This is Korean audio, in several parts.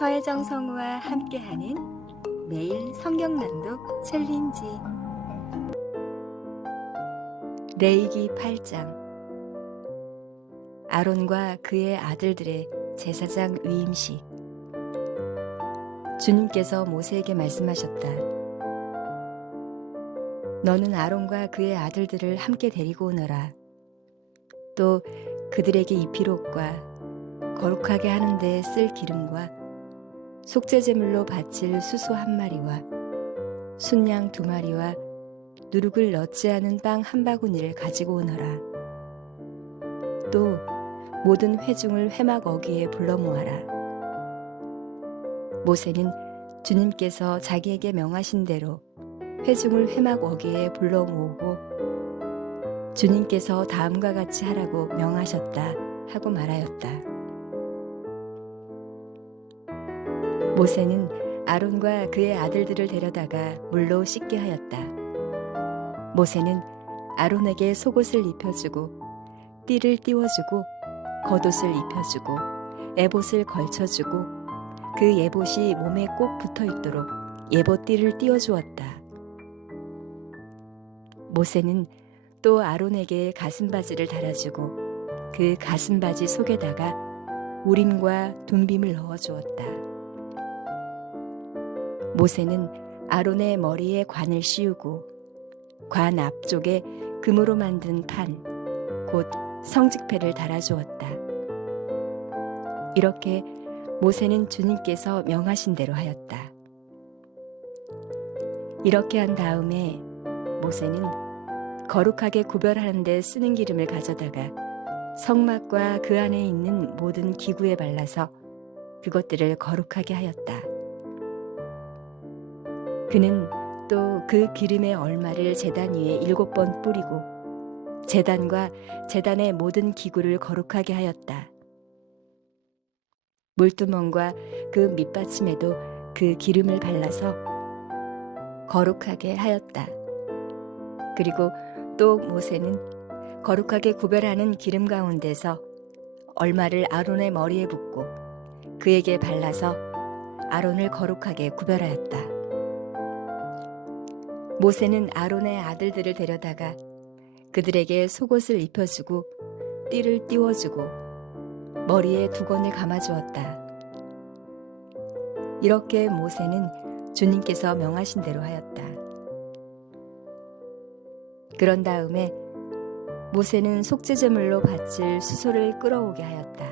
서혜정 성우와 함께하는 매일 성경 낭독 챌린지. 레위기 8장. 아론과 그의 아들들의 제사장 위임식. 주님께서 모세에게 말씀하셨다. 너는 아론과 그의 아들들을 함께 데리고 오너라. 또 그들에게 입힐 옷과 거룩하게 하는 데 쓸 기름과 속죄제물로 바칠 수소 1마리와 순양 2마리와 누룩을 넣지 않은 빵 1바구니를 가지고 오너라. 또 모든 회중을 회막 어귀에 불러 모아라. 모세는 주님께서 자기에게 명하신 대로 회중을 회막 어귀에 불러 모으고 주님께서 다음과 같이 하라고 명하셨다 하고 말하였다. 모세는 아론과 그의 아들들을 데려다가 물로 씻게 하였다. 모세는 아론에게 속옷을 입혀주고 띠를 띄워주고 겉옷을 입혀주고 에봇을 걸쳐주고 그 에봇이 몸에 꼭 붙어있도록 에봇띠를 띄워주었다. 모세는 또 아론에게 가슴바지를 달아주고 그 가슴바지 속에다가 우림과 둠빔을 넣어주었다. 모세는 아론의 머리에 관을 씌우고 관 앞쪽에 금으로 만든 판, 곧 성직패를 달아주었다. 이렇게 모세는 주님께서 명하신 대로 하였다. 이렇게 한 다음에 모세는 거룩하게 구별하는 데 쓰는 기름을 가져다가 성막과 그 안에 있는 모든 기구에 발라서 그것들을 거룩하게 하였다. 그는 또 그 기름의 얼마를 제단 위에 7번 뿌리고 제단과 제단의 모든 기구를 거룩하게 하였다. 물두멍과 그 밑받침에도 그 기름을 발라서 거룩하게 하였다. 그리고 또 모세는 거룩하게 구별하는 기름 가운데서 얼마를 아론의 머리에 붓고 그에게 발라서 아론을 거룩하게 구별하였다. 모세는 아론의 아들들을 데려다가 그들에게 속옷을 입혀주고 띠를 띄워주고 머리에 두건을 감아주었다. 이렇게 모세는 주님께서 명하신 대로 하였다. 그런 다음에 모세는 속죄제물로 바칠 수소를 끌어오게 하였다.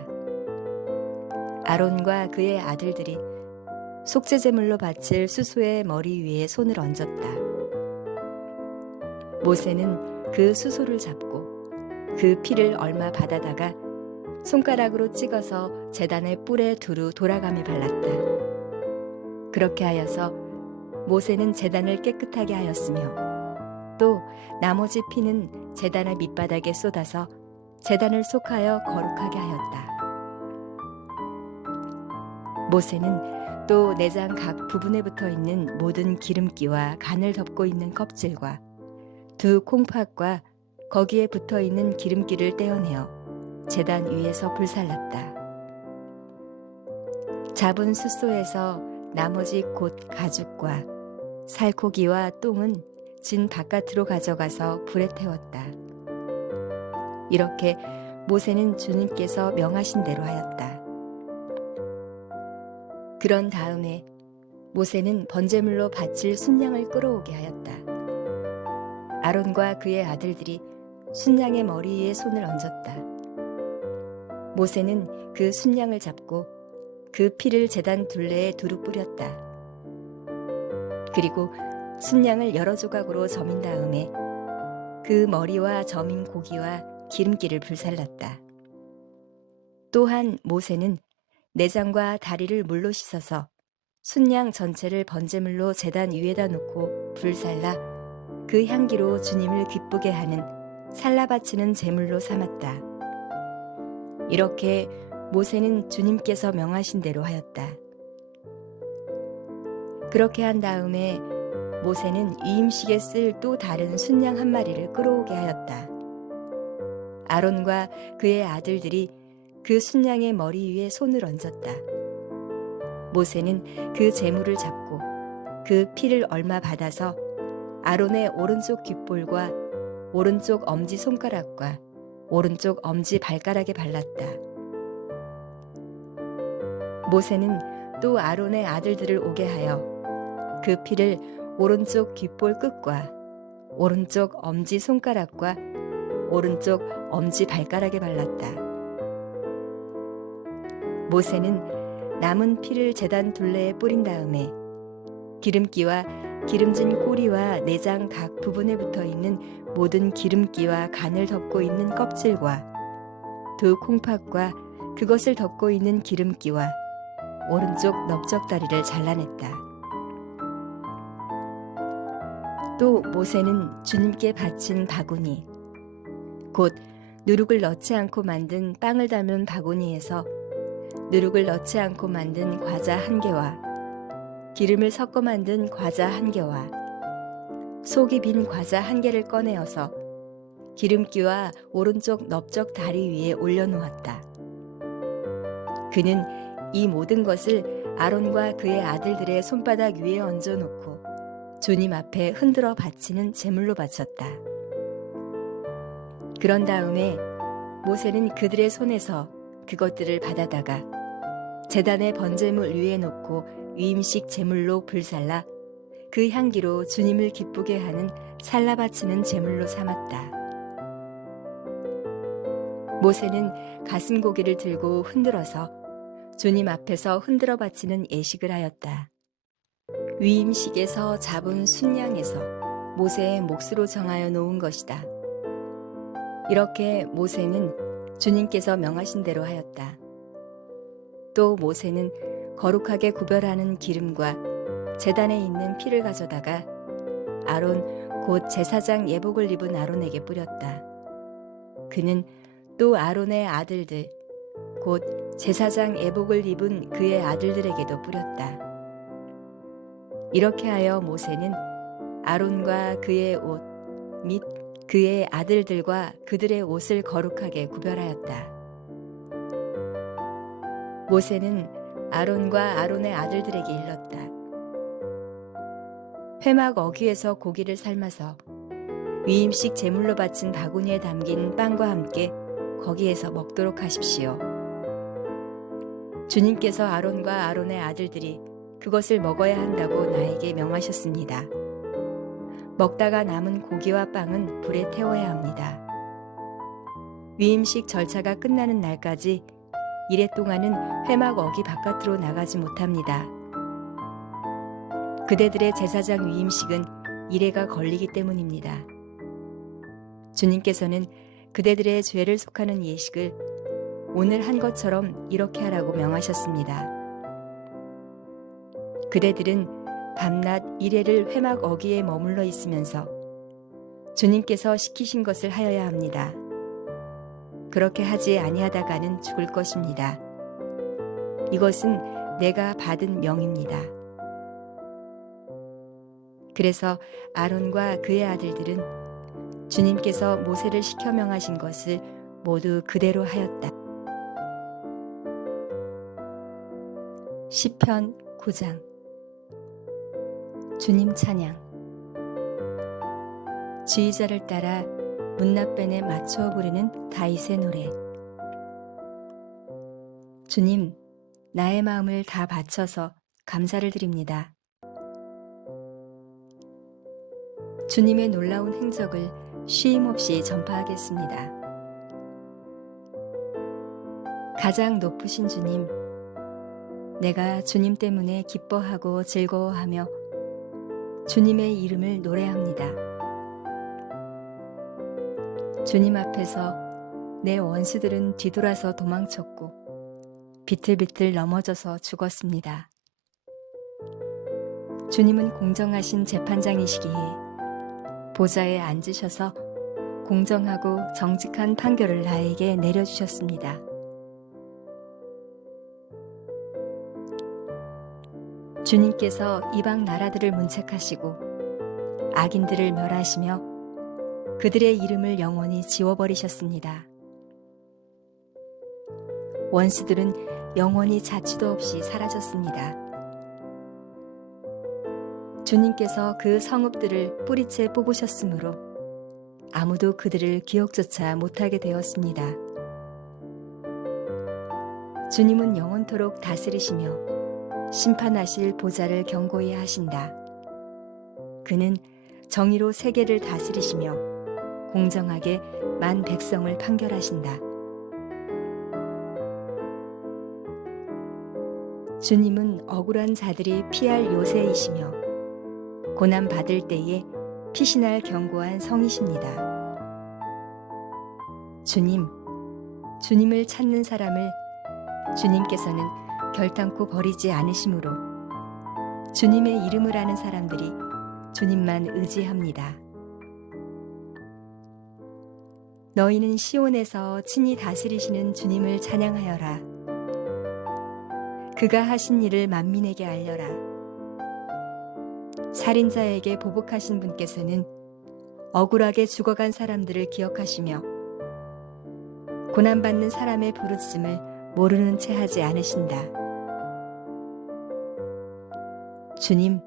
아론과 그의 아들들이 속죄제물로 바칠 수소의 머리 위에 손을 얹었다. 모세는 그 수소를 잡고 그 피를 얼마 받아다가 손가락으로 찍어서 제단의 뿔에 두루 돌아가며 발랐다. 그렇게 하여서 모세는 제단을 깨끗하게 하였으며 또 나머지 피는 제단의 밑바닥에 쏟아서 제단을 속하여 거룩하게 하였다. 모세는 또 내장 각 부분에 붙어 있는 모든 기름기와 간을 덮고 있는 껍질과 두 콩팥과 거기에 붙어 있는 기름기를 떼어내어 제단 위에서 불살랐다. 잡은 숫소에서 나머지 곧 가죽과 살코기와 똥은 진 바깥으로 가져가서 불에 태웠다. 이렇게 모세는 주님께서 명하신 대로 하였다. 그런 다음에 모세는 번제물로 바칠 순양을 끌어오게 하였다. 아론과 그의 아들들이 순양의 머리 위에 손을 얹었다. 모세는 그 순양을 잡고 그 피를 제단 둘레에 두루 뿌렸다. 그리고 순양을 여러 조각으로 저민 다음에 그 머리와 저민 고기와 기름기를 불살랐다. 또한 모세는 내장과 다리를 물로 씻어서 순양 전체를 번제물로 제단 위에다 놓고 불살라 그 향기로 주님을 기쁘게 하는 살라바치는 제물로 삼았다. 이렇게 모세는 주님께서 명하신 대로 하였다. 그렇게 한 다음에 모세는 위임식에 쓸 또 다른 순양 1마리를 끌어오게 하였다. 아론과 그의 아들들이 그 순양의 머리 위에 손을 얹었다. 모세는 그 제물을 잡고 그 피를 얼마 받아서 아론의 오른쪽 귓볼과 오른쪽 엄지 손가락과 오른쪽 엄지 발가락에 발랐다. 모세는 또 아론의 아들들을 오게 하여 그 피를 오른쪽 귓볼 끝과 오른쪽 엄지 손가락과 오른쪽 엄지 발가락에 발랐다. 모세는 남은 피를 제단 둘레에 뿌린 다음에 기름기와 기름진 꼬리와 내장 각 부분에 붙어 있는 모든 기름기와 간을 덮고 있는 껍질과 두 콩팥과 그것을 덮고 있는 기름기와 오른쪽 넓적다리를 잘라냈다. 또 모세는 주님께 바친 바구니, 곧 누룩을 넣지 않고 만든 빵을 담은 바구니에서 누룩을 넣지 않고 만든 과자 1개와 기름을 섞어 만든 과자 1개와 속이 빈 과자 1개를 꺼내어서 기름기와 오른쪽 넓적 다리 위에 올려놓았다. 그는 이 모든 것을 아론과 그의 아들들의 손바닥 위에 얹어놓고 주님 앞에 흔들어 바치는 제물로 바쳤다. 그런 다음에 모세는 그들의 손에서 그것들을 받아다가 제단의 번제물 위에 놓고 위임식 제물로 불살라 그 향기로 주님을 기쁘게 하는 살라 바치는 제물로 삼았다. 모세는 가슴고기를 들고 흔들어서 주님 앞에서 흔들어 바치는 예식을 하였다. 위임식에서 잡은 순양에서 모세의 몫으로 정하여 놓은 것이다. 이렇게 모세는 주님께서 명하신 대로 하였다. 또 모세는 거룩하게 구별하는 기름과 제단에 있는 피를 가져다가 아론 곧 제사장 예복을 입은 아론에게 뿌렸다. 그는 또 아론의 아들들 곧 제사장 예복을 입은 그의 아들들에게도 뿌렸다. 이렇게 하여 모세는 아론과 그의 옷 및 그의 아들들과 그들의 옷을 거룩하게 구별하였다. 모세는 아론과 아론의 아들들에게 일렀다. 회막 어귀에서 고기를 삶아서 위임식 제물로 바친 바구니에 담긴 빵과 함께 거기에서 먹도록 하십시오. 주님께서 아론과 아론의 아들들이 그것을 먹어야 한다고 나에게 명하셨습니다. 먹다가 남은 고기와 빵은 불에 태워야 합니다. 위임식 절차가 끝나는 날까지 이래 동안은 회막 어귀 바깥으로 나가지 못합니다. 그대들의 제사장 위임식은 이래가 걸리기 때문입니다. 주님께서는 그대들의 죄를 속하는 예식을 오늘 한 것처럼 이렇게 하라고 명하셨습니다. 그대들은 밤낮 이래를 회막 어귀에 머물러 있으면서 주님께서 시키신 것을 하여야 합니다. 그렇게 하지 아니하다가는 죽을 것입니다. 이것은 내가 받은 명입니다. 그래서 아론과 그의 아들들은 주님께서 모세를 시켜 명하신 것을 모두 그대로 하였다. 시편 9장. 주님 찬양. 지휘자를 따라 문나변에 맞추어 부르는 다윗의 노래. 주님, 나의 마음을 다 바쳐서 감사를 드립니다. 주님의 놀라운 행적을 쉼없이 전파하겠습니다. 가장 높으신 주님, 내가 주님 때문에 기뻐하고 즐거워하며 주님의 이름을 노래합니다. 주님 앞에서 내 원수들은 뒤돌아서 도망쳤고 비틀비틀 넘어져서 죽었습니다. 주님은 공정하신 재판장이시기에 보좌에 앉으셔서 공정하고 정직한 판결을 나에게 내려주셨습니다. 주님께서 이방 나라들을 문책하시고 악인들을 멸하시며 그들의 이름을 영원히 지워버리셨습니다. 원수들은 영원히 자취도 없이 사라졌습니다. 주님께서 그 성읍들을 뿌리채 뽑으셨으므로 아무도 그들을 기억조차 못하게 되었습니다. 주님은 영원토록 다스리시며 심판하실 보좌를 견고히 하신다. 그는 정의로 세계를 다스리시며 공정하게 만 백성을 판결하신다. 주님은 억울한 자들이 피할 요새이시며 고난 받을 때에 피신할 견고한 성이십니다. 주님을 찾는 사람을 주님께서는 결단코 버리지 않으시므로 주님의 이름을 아는 사람들이 주님만 의지합니다. 너희는 시온에서 친히 다스리시는 주님을 찬양하여라. 그가 하신 일을 만민에게 알려라. 살인자에게 보복하신 분께서는 억울하게 죽어간 사람들을 기억하시며 고난받는 사람의 부르짖음을 모르는 채 하지 않으신다. 주님,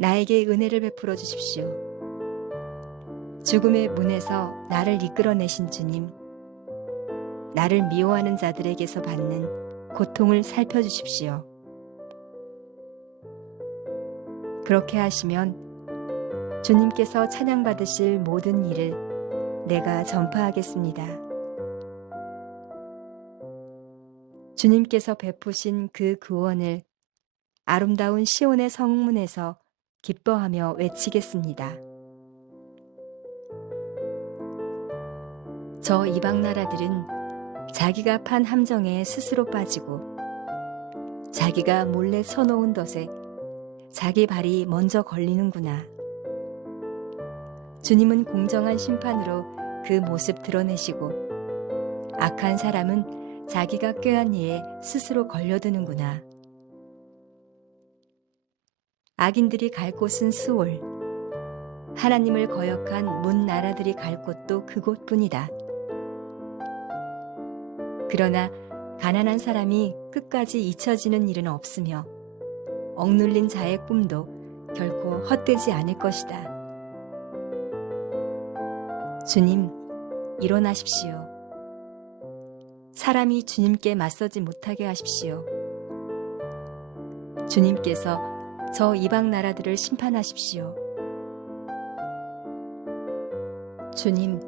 나에게 은혜를 베풀어 주십시오. 죽음의 문에서 나를 이끌어내신 주님, 나를 미워하는 자들에게서 받는 고통을 살펴주십시오. 그렇게 하시면 주님께서 찬양받으실 모든 일을 내가 전파하겠습니다. 주님께서 베푸신 그 구원을 아름다운 시온의 성문에서 기뻐하며 외치겠습니다. 저 이방 나라들은 자기가 판 함정에 스스로 빠지고 자기가 몰래 쳐놓은 덫에 자기 발이 먼저 걸리는구나. 주님은 공정한 심판으로 그 모습 드러내시고 악한 사람은 자기가 꾀한 예에 스스로 걸려드는구나. 악인들이 갈 곳은 스올, 하나님을 거역한 문 나라들이 갈 곳도 그곳뿐이다. 그러나 가난한 사람이 끝까지 잊혀지는 일은 없으며 억눌린 자의 꿈도 결코 헛되지 않을 것이다. 주님, 일어나십시오. 사람이 주님께 맞서지 못하게 하십시오. 주님께서 저 이방 나라들을 심판하십시오. 주님,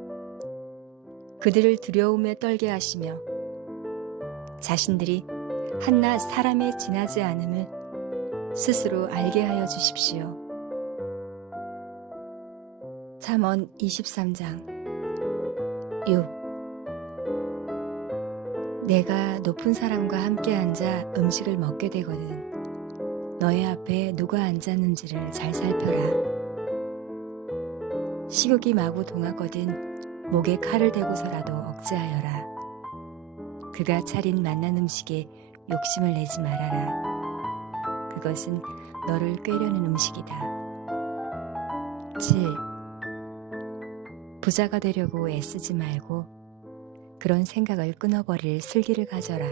그들을 두려움에 떨게 하시며 자신들이 한낱 사람에 지나지 않음을 스스로 알게 하여 주십시오. 잠언 23장 6. 내가 높은 사람과 함께 앉아 음식을 먹게 되거든 너의 앞에 누가 앉았는지를 잘 살펴라. 시국이 마구 동하거든 목에 칼을 대고서라도 억제하여라. 그가 차린 맛난 음식에 욕심을 내지 말아라. 그것은 너를 꾀려는 음식이다. 7. 부자가 되려고 애쓰지 말고 그런 생각을 끊어버릴 슬기를 가져라.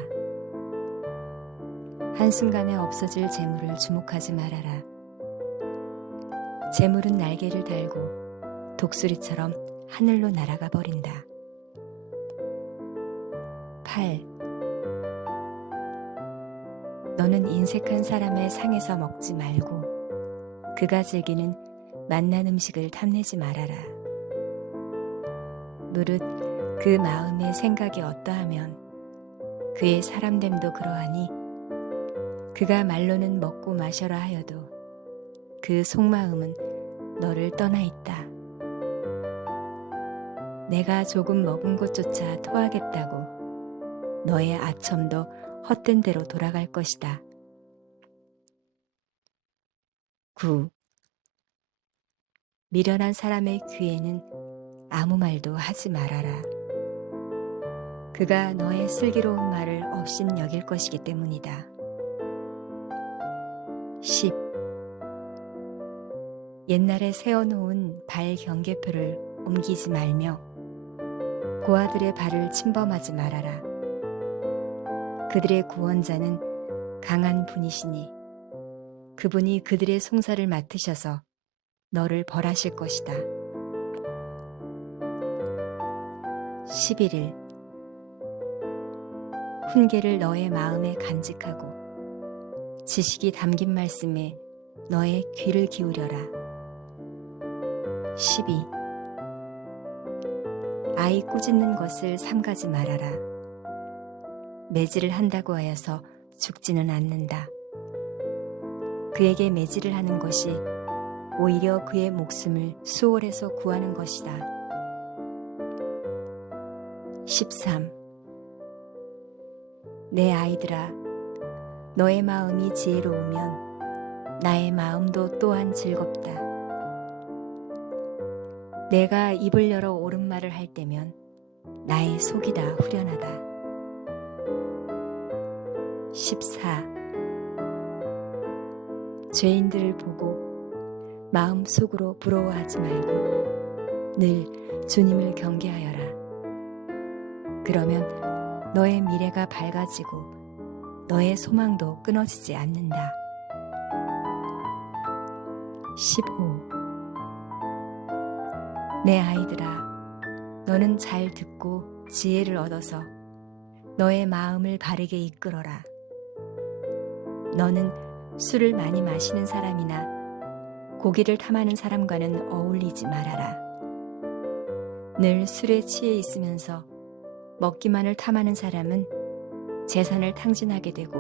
한순간에 없어질 재물을 주목하지 말아라. 재물은 날개를 달고 독수리처럼 하늘로 날아가 버린다. 8. 너는 인색한 사람의 상에서 먹지 말고 그가 즐기는 맛난 음식을 탐내지 말아라. 무릇 그 마음의 생각이 어떠하면 그의 사람됨도 그러하니 그가 말로는 먹고 마셔라 하여도 그 속마음은 너를 떠나 있다. 내가 조금 먹은 것조차 토하겠다고 너의 아첨도 헛된 대로 돌아갈 것이다. 9. 미련한 사람의 귀에는 아무 말도 하지 말아라. 그가 너의 슬기로운 말을 없인 여길 것이기 때문이다. 10. 옛날에 세워놓은 발 경계표를 옮기지 말며 고아들의 발을 침범하지 말아라. 그들의 구원자는 강한 분이시니 그분이 그들의 송사를 맡으셔서 너를 벌하실 것이다. 11일 훈계를 너의 마음에 간직하고 지식이 담긴 말씀에 너의 귀를 기울여라. 12. 아이 꾸짖는 것을 삼가지 말아라. 매질을 한다고 하여서 죽지는 않는다. 그에게 매질을 하는 것이 오히려 그의 목숨을 수월해서 구하는 것이다. 13. 내 아이들아, 너의 마음이 지혜로우면 나의 마음도 또한 즐겁다. 내가 입을 열어 옳은 말을 할 때면 나의 속이 다 후련하다. 14. 죄인들을 보고 마음속으로 부러워하지 말고 늘 주님을 경계하여라. 그러면 너의 미래가 밝아지고 너의 소망도 끊어지지 않는다. 15. 내 아이들아, 너는 잘 듣고 지혜를 얻어서 너의 마음을 바르게 이끌어라. 너는 술을 많이 마시는 사람이나 고기를 탐하는 사람과는 어울리지 말아라. 늘 술에 취해 있으면서 먹기만을 탐하는 사람은 재산을 탕진하게 되고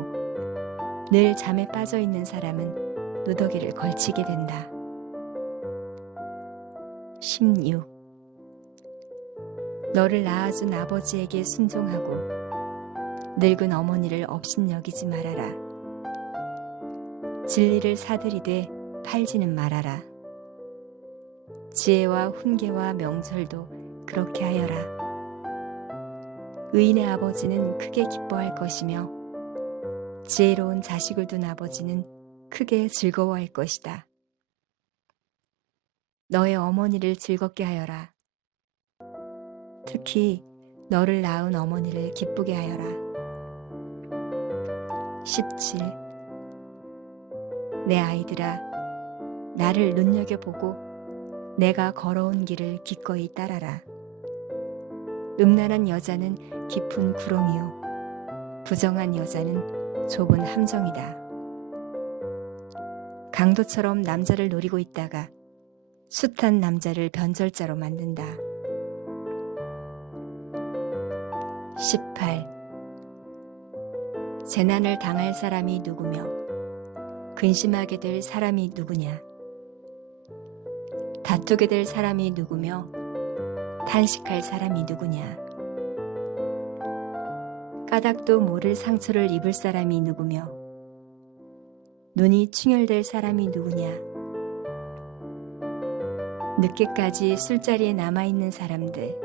늘 잠에 빠져 있는 사람은 누더기를 걸치게 된다. 16. 너를 낳아준 아버지에게 순종하고 늙은 어머니를 업신여기지 말아라. 진리를 사들이되 팔지는 말아라. 지혜와 훈계와 명철도 그렇게 하여라. 의인의 아버지는 크게 기뻐할 것이며 지혜로운 자식을 둔 아버지는 크게 즐거워할 것이다. 너의 어머니를 즐겁게 하여라. 특히 너를 낳은 어머니를 기쁘게 하여라. 17. 내 아이들아, 나를 눈여겨보고 내가 걸어온 길을 기꺼이 따라라. 음란한 여자는 깊은 구렁이요 부정한 여자는 좁은 함정이다. 강도처럼 남자를 노리고 있다가 숱한 남자를 변절자로 만든다. 18. 재난을 당할 사람이 누구며 근심하게 될 사람이 누구냐? 다투게 될 사람이 누구며 탄식할 사람이 누구냐? 까닭도 모를 상처를 입을 사람이 누구며 눈이 충혈될 사람이 누구냐? 늦게까지 술자리에 남아있는 사람들,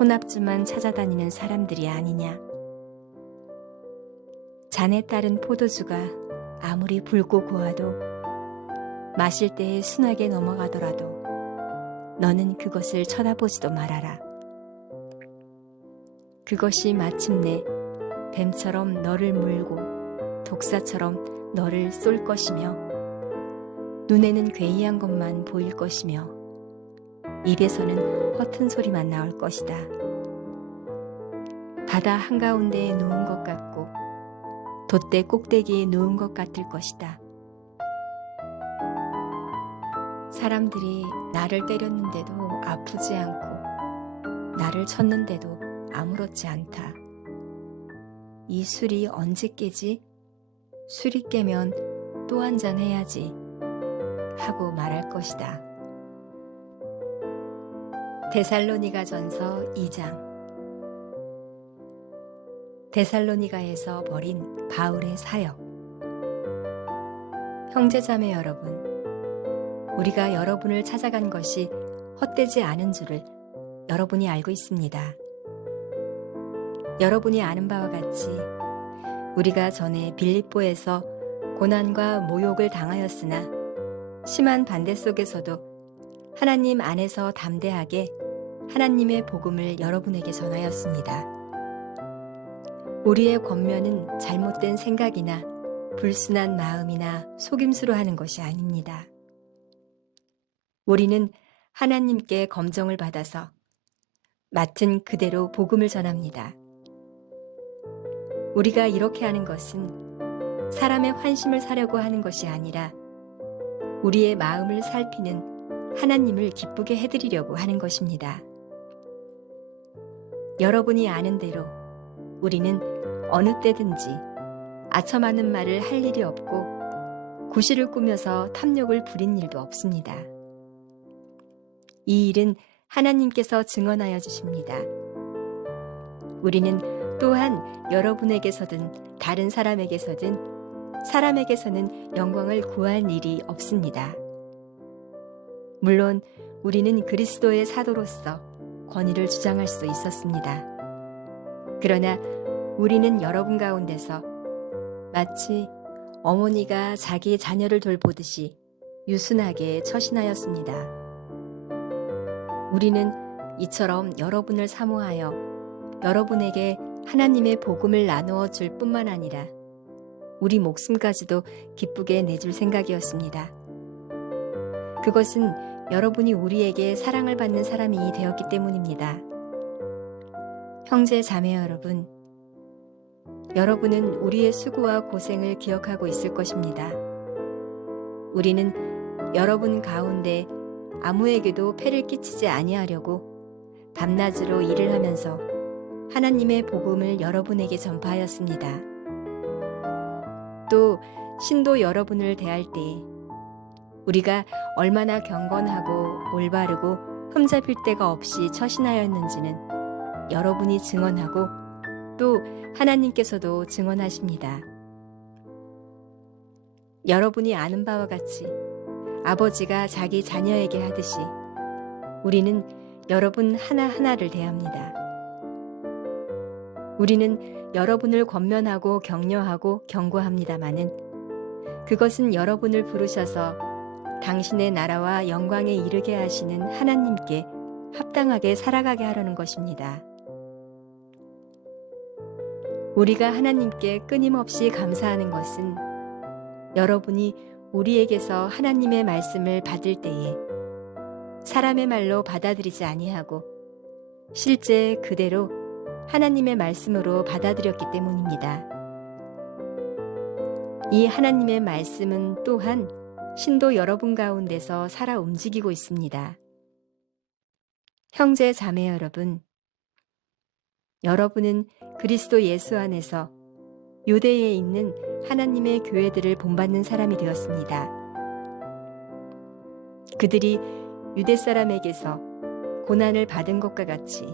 혼합주만 찾아다니는 사람들이 아니냐? 잔에 따른 포도주가 아무리 붉고 고와도 마실 때에 순하게 넘어가더라도 너는 그것을 쳐다보지도 말아라. 그것이 마침내 뱀처럼 너를 물고 독사처럼 너를 쏠 것이며 눈에는 괴이한 것만 보일 것이며 입에서는 허튼 소리만 나올 것이다. 바다 한가운데에 누운 것 같고 돛대 꼭대기에 누운 것 같을 것이다. 사람들이 나를 때렸는데도 아프지 않고 나를 쳤는데도 아무렇지 않다. 이 술이 언제 깨지? 술이 깨면 또 한 잔 해야지 하고 말할 것이다. 데살로니가전서 2장. 데살로니가에서 벌인 바울의 사역. 형제자매 여러분, 우리가 여러분을 찾아간 것이 헛되지 않은 줄을 여러분이 알고 있습니다. 여러분이 아는 바와 같이 우리가 전에 빌립보에서 고난과 모욕을 당하였으나 심한 반대 속에서도 하나님 안에서 담대하게 하나님의 복음을 여러분에게 전하였습니다. 우리의 권면은 잘못된 생각이나 불순한 마음이나 속임수로 하는 것이 아닙니다. 우리는 하나님께 검정을 받아서 맡은 그대로 복음을 전합니다. 우리가 이렇게 하는 것은 사람의 환심을 사려고 하는 것이 아니라 우리의 마음을 살피는 하나님을 기쁘게 해드리려고 하는 것입니다. 여러분이 아는 대로 우리는 어느 때든지 아첨하는 말을 할 일이 없고 구실을 꾸며서 탐욕을 부린 일도 없습니다. 이 일은 하나님께서 증언하여 주십니다. 우리는 또한 여러분에게서든 다른 사람에게서는 영광을 구할 일이 없습니다. 물론 우리는 그리스도의 사도로서 권위를 주장할 수 있었습니다. 그러나 우리는 여러분 가운데서 마치 어머니가 자기 자녀를 돌보듯이 유순하게 처신하였습니다. 우리는 이처럼 여러분을 사모하여 여러분에게 하나님의 복음을 나누어 줄 뿐만 아니라 우리 목숨까지도 기쁘게 내줄 생각이었습니다. 그것은 여러분이 우리에게 사랑을 받는 사람이 되었기 때문입니다. 형제 자매 여러분, 여러분은 우리의 수고와 고생을 기억하고 있을 것입니다. 우리는 여러분 가운데 아무에게도 폐를 끼치지 아니하려고 밤낮으로 일을 하면서 하나님의 복음을 여러분에게 전파하였습니다. 또 신도 여러분을 대할 때에 우리가 얼마나 경건하고 올바르고 흠잡힐 데가 없이 처신하였는지는 여러분이 증언하고 또 하나님께서도 증언하십니다. 여러분이 아는 바와 같이 아버지가 자기 자녀에게 하듯이 우리는 여러분 하나하나를 대합니다. 우리는 여러분을 권면하고 격려하고 경고합니다마는 그것은 여러분을 부르셔서 당신의 나라와 영광에 이르게 하시는 하나님께 합당하게 살아가게 하려는 것입니다. 우리가 하나님께 끊임없이 감사하는 것은 여러분이 우리에게서 하나님의 말씀을 받을 때에 사람의 말로 받아들이지 아니하고 실제 그대로 하나님의 말씀으로 받아들였기 때문입니다. 이 하나님의 말씀은 또한 신도 여러분 가운데서 살아 움직이고 있습니다. 형제 자매 여러분, 여러분은 그리스도 예수 안에서 유대에 있는 하나님의 교회들을 본받는 사람이 되었습니다. 그들이 유대 사람에게서 고난을 받은 것과 같이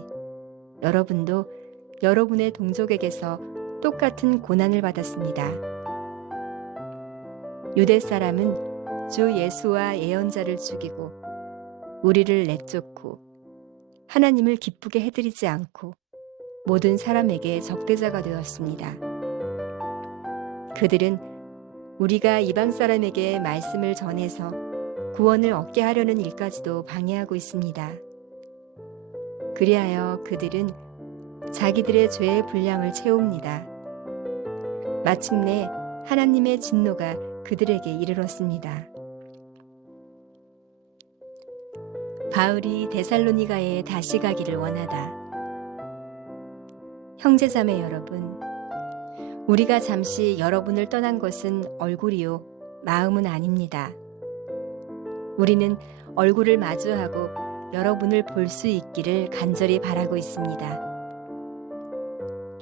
여러분도 여러분의 동족에게서 똑같은 고난을 받았습니다. 유대 사람은 주 예수와 예언자를 죽이고 우리를 내쫓고 하나님을 기쁘게 해드리지 않고 모든 사람에게 적대자가 되었습니다. 그들은 우리가 이방 사람에게 말씀을 전해서 구원을 얻게 하려는 일까지도 방해하고 있습니다. 그리하여 그들은 자기들의 죄의 분량을 채웁니다. 마침내 하나님의 진노가 그들에게 이르렀습니다. 바울이 데살로니가에 다시 가기를 원하다. 형제자매 여러분, 우리가 잠시 여러분을 떠난 것은 얼굴이요 마음은 아닙니다. 우리는 얼굴을 마주하고 여러분을 볼 수 있기를 간절히 바라고 있습니다.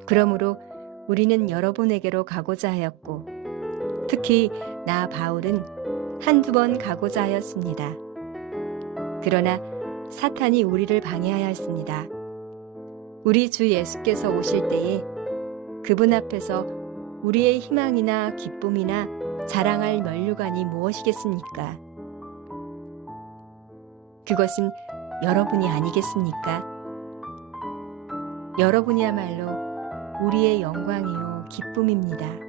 그러므로 우리는 여러분에게로 가고자 하였고 특히 나 바울은 한두 번 가고자 하였습니다. 그러나 사탄이 우리를 방해하였습니다. 우리 주 예수께서 오실 때에 그분 앞에서 우리의 희망이나 기쁨이나 자랑할 면류관이 무엇이겠습니까? 그것은 여러분이 아니겠습니까? 여러분이야말로 우리의 영광이요 기쁨입니다.